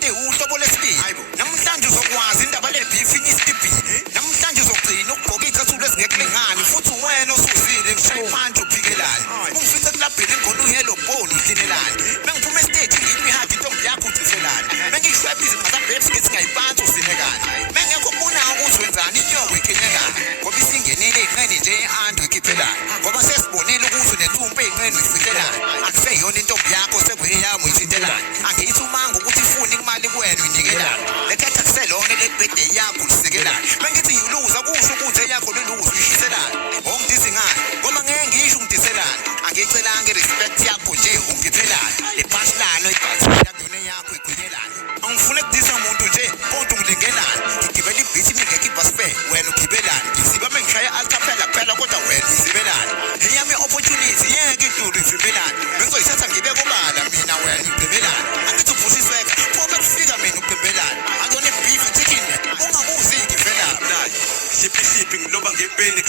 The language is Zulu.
Ente uhlobo lesibili. Namhlanje uzokwazi indaba le-beef inyisibhili. Namhlanje uzogcina ukugqoka iy'cathulo ezingekulingani futhi wena osuzile ngishaye phansi uphikelane. Ungifice kulabheni engqondo uyelo bone uhlinelane. Mengiphuma esiteji ngiyimihadi intombi yakho uthiselane. Mengishwebhize ngazabhebs ngithi ngayiphansi usinekane. Mengekho okubonayo ukuthi wenzani inyoko ikhenyekane. Ngoba isingenele ey'nqeni nje e-ando ikhiphelane. Ngoba sesibonile ukuthi unetumpa ey'nqeni ifihlelane. Akuseyona intombi yakho sekuyeyami uyithintelane. Angiyithi umanga ukuthi ifune imali kuwena uyinikelane. Lekhetha kuselona le-birthday yakho ulisekelane. Mengithi ngiyuluza kusho ukuthi eyakho luluza uyishiselane. Ongidizingane ngoba ngeke ngisho ungidiselane. Angiyicelanga i-respect yakho nje ungiphelane. Le punchline oyibhathile yakuyona yakho igwinyelane. Angifune kudiza umuntu nje kodwa ungilingelane. Ngigibela ibhithi mingekho ibhasifele wena ugibelane. Ngiziba mengishaya alcappella kuphela kodwa wena uzibelane. Eyami opportunity yeke intuli ivimbelane. Bengizoyithatha ngibe kubala mina wena ugqibelane. Angithi ubhusisweka phobe kufika mina ugqibelane. Akuyona i-beef chicken ungabuzi ngivelaphi. Shiphi ngiloba ngempeni